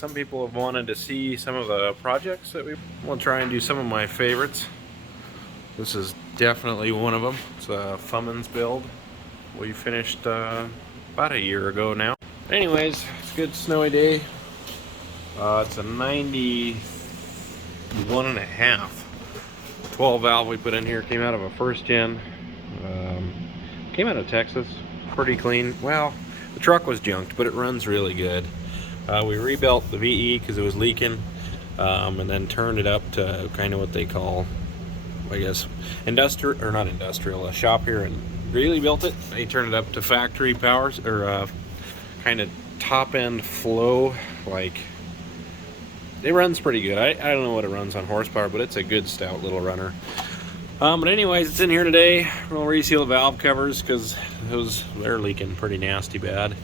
some people have wanted to see some of the projects that we'll try and do some of my favorites. This is definitely one of them. It's a Cummins build. We finished about a year ago now. Anyways, it's a good snowy day. It's a 91.5. 12 valve we put in here came out of a first gen. Came out of Texas. Pretty clean. Well, the truck was junked, but it runs really good. We rebuilt the VE because it was leaking, and then turned it up to kind of what they call, I guess, industrial, or not industrial, a shop here in Greeley built it. They turned it up to factory powers, or kind of top end flow. Like, it runs pretty good. I don't know what it runs on horsepower, but it's a good stout little runner. But anyways, it's in here today. We'll reseal the valve covers because they're leaking pretty nasty bad.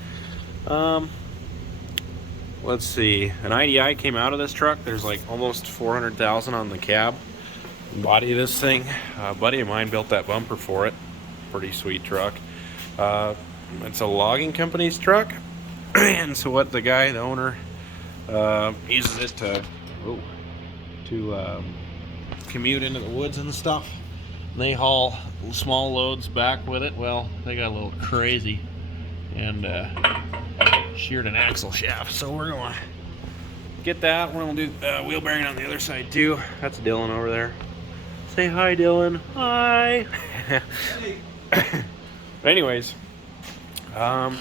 Let's see. An IDI came out of this truck. There's like almost 400,000 on the cab body of this thing. A buddy of mine built that bumper for it. Pretty sweet truck. It's a logging company's truck, and so what the guy, the owner, uses it to commute into the woods and stuff. And they haul small loads back with it. Well, they got a little crazy and sheared an axle shaft, so we're gonna get that. We're gonna do wheel bearing on the other side too. That's Dylan over there. Say hi, Dylan. Hi. But anyways, yeah,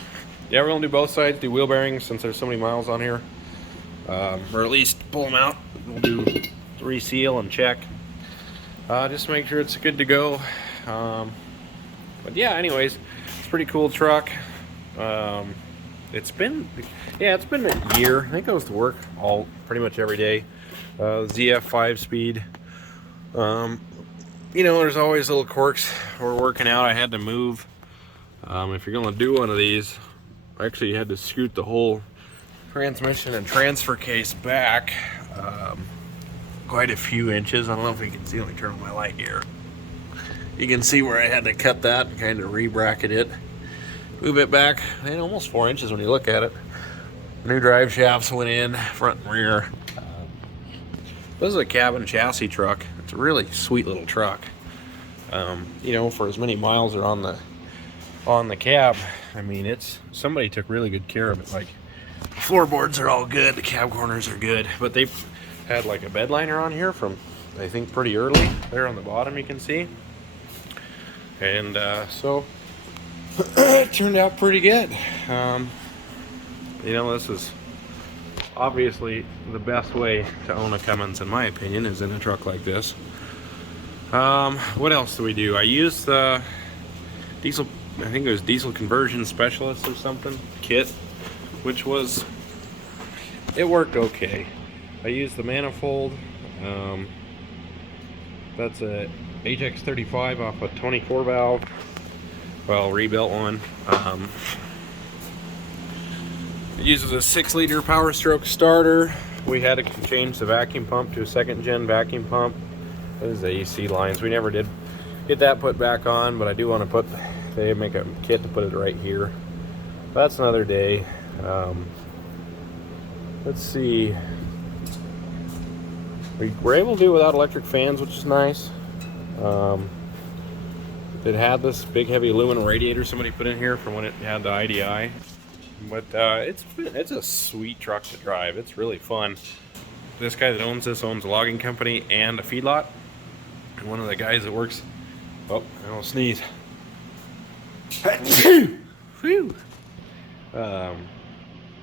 we're gonna do both sides, do wheel bearings since there's so many miles on here, or at least pull them out. We'll do reseal and check, just make sure it's good to go. But yeah, anyways, it's a pretty cool truck. It's been a year. I think I goes to work pretty much every day. ZF 5-speed. You know, there's always little quirks. We're working out. I had to move. If you're gonna do one of these, I actually had to scoot the whole transmission and transfer case back quite a few inches. I don't know if you can see. Let me turn on my light here. You can see where I had to cut that and kind of re-bracket it. Move it back, and almost 4 inches when you look at it. New drive shafts went in, front and rear. This is a cab and chassis truck. It's a really sweet little truck. You know, for as many miles that are on the cab, I mean, somebody took really good care of it. Like, the floorboards are all good, the cab corners are good, but they had like a bed liner on here from, I think, pretty early. There on the bottom you can see. And so it turned out pretty good. You know, this is obviously the best way to own a Cummins, in my opinion, is in a truck like this. What else do we do? I used the diesel, I think it was diesel conversion specialist or something kit, which it worked okay. I used the manifold. That's a HX35 off a 24 valve. Well, rebuilt one. It uses a 6-liter Power Stroke starter. We had to change the vacuum pump to a 2nd-gen vacuum pump. This is the AC lines. We never did get that put back on, but I do want to they make a kit to put it right here. But that's another day. Let's see. We were able to do it without electric fans, which is nice. It had this big heavy aluminum radiator somebody put in here from when it had the IDI. But it's a sweet truck to drive. It's really fun. This guy that owns this owns a logging company and a feedlot. And one of the guys that works, oh, I don't sneeze. Whew.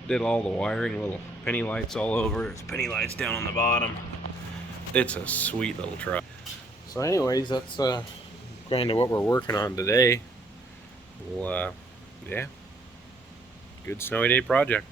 Did all the wiring, little penny lights all over. There's penny lights down on the bottom. It's a sweet little truck. So anyways, that's kind of what we're working on today. Well, yeah, good snowy day project.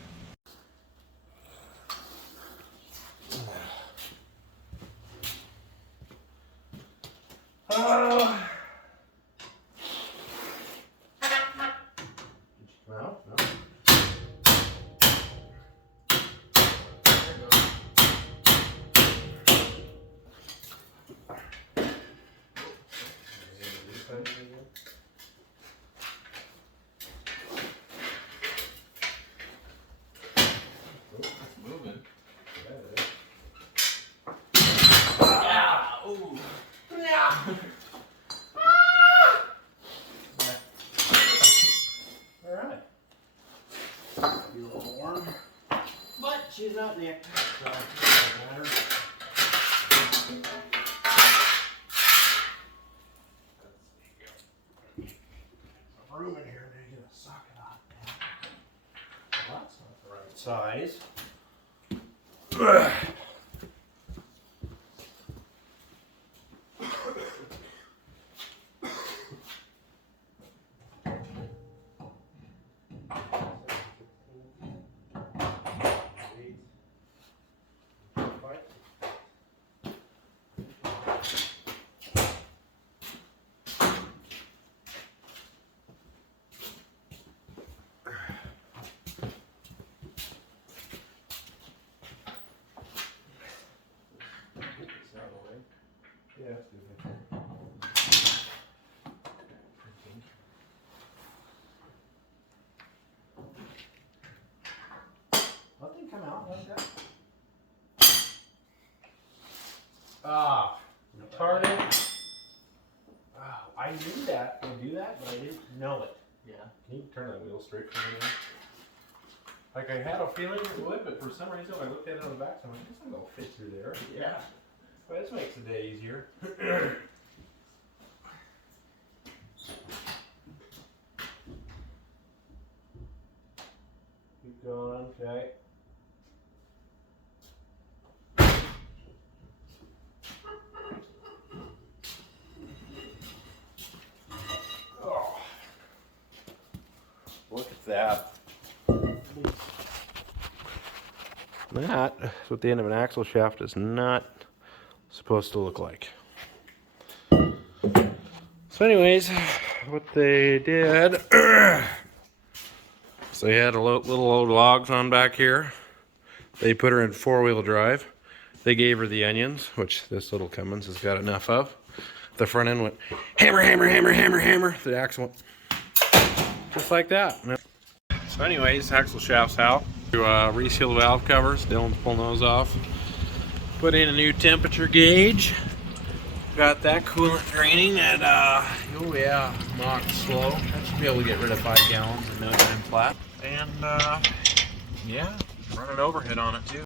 nut, Nick. So, it doesn't matter. Some room in here to get a socket on. Well, that's not the right size. Yeah, that's good. Nothing come out like that. Ah, retarded. Oh, I knew that would do that, but I didn't know it. Yeah. Can you turn that wheel straight for me now? Like I had a feeling it would, but for some reason when I looked at it on the back, I'm like, this will fit through there. Yeah. Well, this makes the day easier. Keep going, okay. Oh. Look at that. That is what the end of an axle shaft is not supposed to look like. So anyways, what they did, so they had a little old logs on back here. They put her in 4-wheel drive. They gave her the onions, which this little Cummins has got enough of. The front end went hammer, hammer, hammer, hammer, hammer. The axle went just like that. So anyways, axle shafts out. To reseal the valve covers. Dylan's pulling those off. Put in a new temperature gauge. Got that coolant draining at, oh yeah, Mach slow. That should be able to get rid of 5 gallons in no time flat. And, yeah, run an overhead on it too.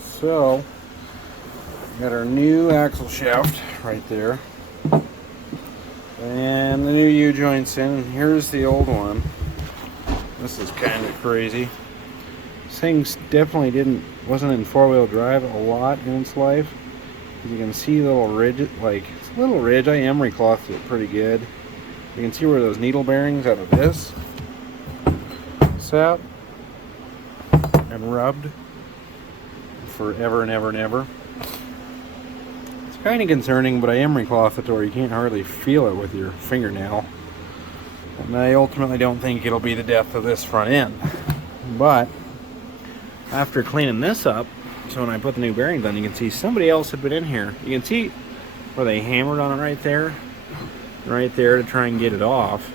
So, got our new axle shaft right there. And the new U-joints in. And here's the old one. This is kind of crazy. This thing definitely wasn't in 4-wheel drive a lot in its life. You can see little ridge, like it's a little ridge. I emery clothed it pretty good. You can see where those needle bearings out of this sat and rubbed forever and ever and ever. It's kind of concerning, but I emery clothed it to where you can't hardly feel it with your fingernail. And I ultimately don't think it'll be the death of this front end. But after cleaning this up, so when I put the new bearings on, you can see somebody else had been in here. You can see where they hammered on it right there to try and get it off.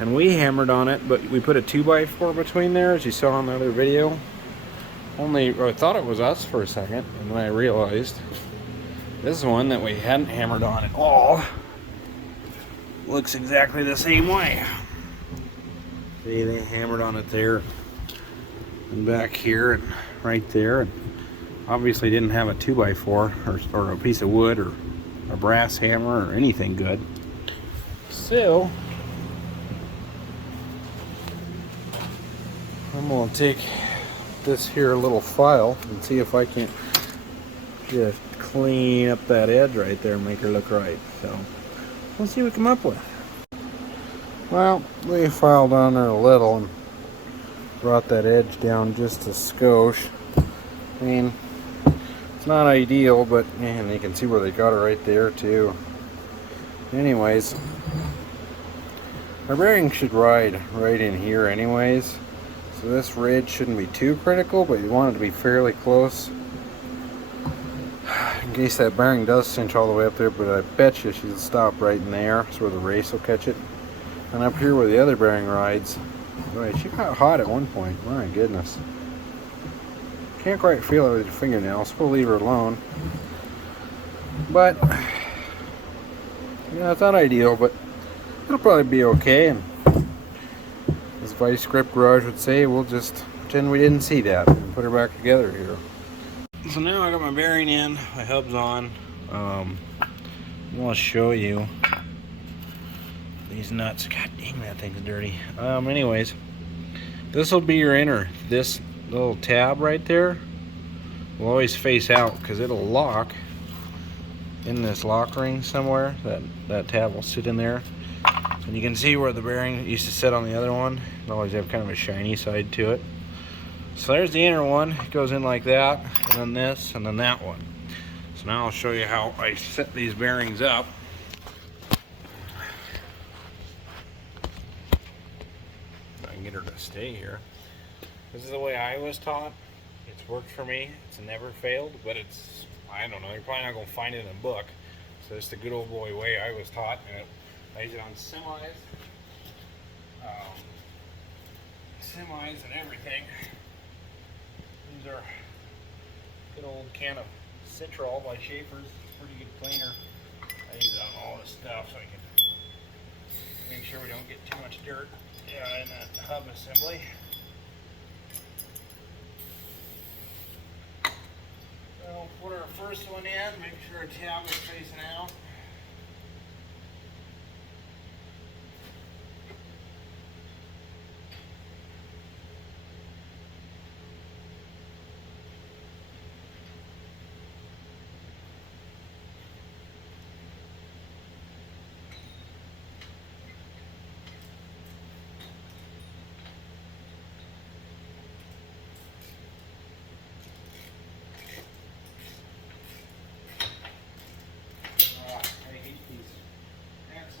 And we hammered on it, but we put a 2x4 between there, as you saw in the other video. Only, I thought it was us for a second, and then I realized this is one that we hadn't hammered on at all. Looks exactly the same way. See, they hammered on it there and back here and right there, and obviously didn't have a 2x4 or a piece of wood or a brass hammer or anything good. So I'm going to take this here little file and see if I can just clean up that edge right there and make her look right. So let's see what we come up with. Well, we filed on her a little and brought that edge down just a skosh. I mean, it's not ideal, but man, you can see where they got it right there too. Anyways, our bearing should ride right in here anyways, so this ridge shouldn't be too critical, but you want it to be fairly close in case that bearing does cinch all the way up there. But I bet you she'll stop right in there, so where the race will catch it. And up here where the other bearing rides, boy, she got hot at one point. My goodness. Can't quite feel it with your fingernails. We'll leave her alone. But, yeah, it's not ideal, but it'll probably be okay. And as Vice Grip Garage would say, we'll just pretend we didn't see that and put her back together here. So now I got my bearing in, my hub's on. I want to show you these nuts. God dang, that thing's dirty. Anyways, this will be your inner. This little tab right there will always face out because it'll lock in this lock ring somewhere. That tab will sit in there. And you can see where the bearing used to sit on the other one. It always have kind of a shiny side to it. So there's the inner one. It goes in like that, and then this, and then that one. So now I'll show you how I set these bearings up. I can get her to stay here. This is the way I was taught. It's worked for me. It's never failed, but it's, I don't know, you're probably not going to find it in a book. So it's the good old boy way I was taught, and I use it on semis and everything. These are good old can of Citrol by Schaefer's. It's a pretty good cleaner. I use it on all this stuff so I can make sure we don't get too much dirt in that hub assembly. So we'll put our first one in, make sure our tab is facing out.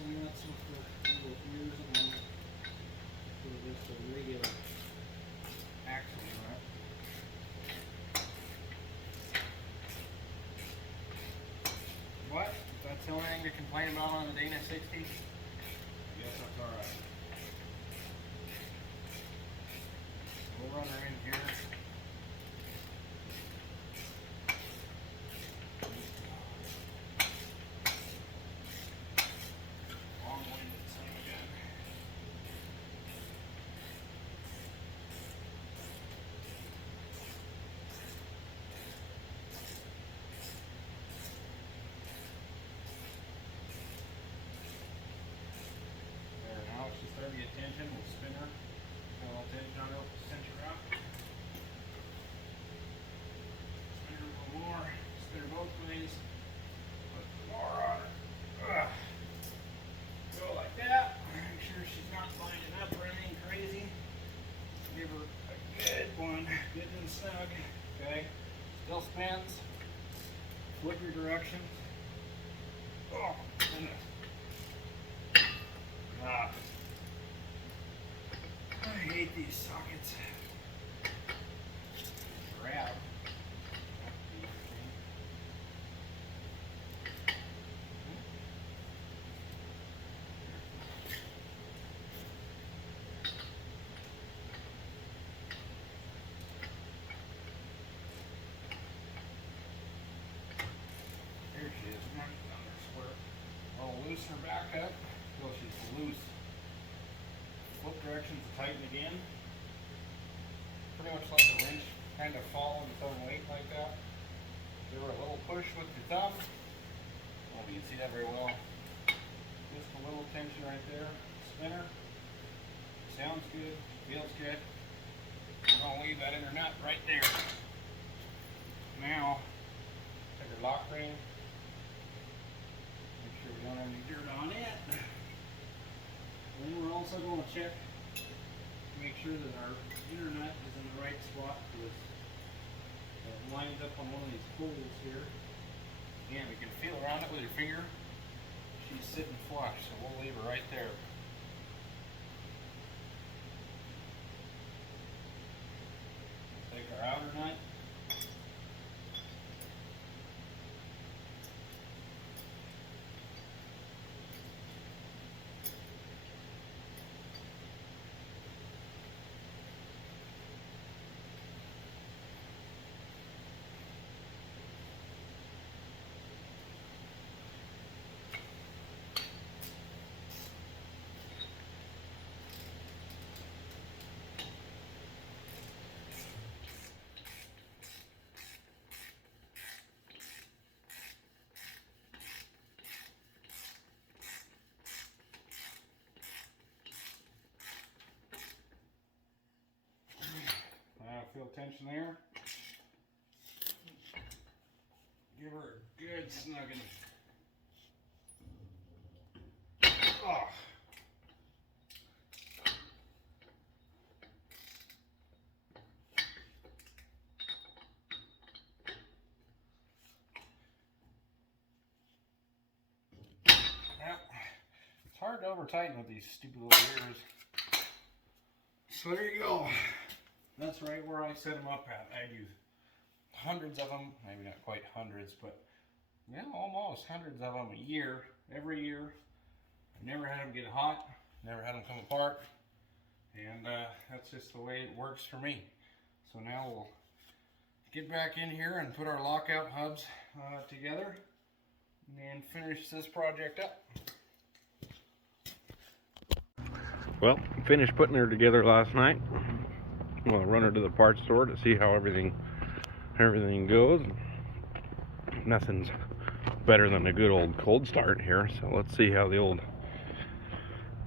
Nuts with the little ears on them. So just a regular axle nut. What? That's the only thing to complain about on the Dana 60? I guess that's alright. We'll run her in here. The attention, we'll spin her. Got a little tension on it, cinch her up. Spin her a little more. Spin her both ways. Put more on her. Go like that. Make sure she's not lining up or anything crazy. Give her a good one, good and snug. Okay. Still spins. Flip your direction. Oh, goodness. I hate these sockets. Grab. Here she is. I'll loosen her back up until she's loose. Flip directions to tighten again. Pretty much let the wrench kind of fall on its own weight like that. Give her a little push with your thumb. Oh, you can see that very well. Just a little tension right there. Spinner. Sounds good. Feels good. We're going to leave that inner nut right there. Now, take our lock ring. Make sure we don't have any dirt on it. And then we're also going to check to make sure that our inner nut is in the right spot because it lines up on one of these holes here. Again, we can feel around it with your finger. She's sitting flush, so we'll leave her right there. Take our outer nut. suspension there. Give her a good snugging. Oh. Yep. It's hard to over tighten with these stupid little gears. So there you go. That's right where I set them up at. I use hundreds of them, maybe not quite hundreds, but yeah, almost hundreds of them a year, every year. I've never had them get hot, never had them come apart, and that's just the way it works for me. So now we'll get back in here and put our lockout hubs together and finish this project up. Well, finished putting her together last night. Well, I run her to the parts store to see how everything goes. Nothing's better than a good old cold start here, so let's see how the old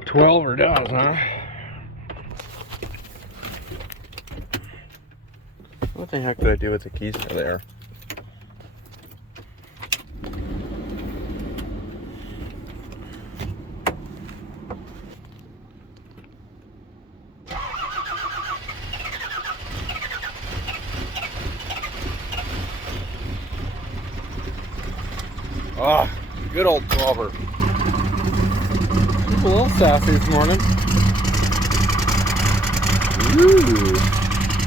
12er does, huh? What the heck did I do with the keys for there? Oh, good old 12er. A little sassy this morning. Ooh.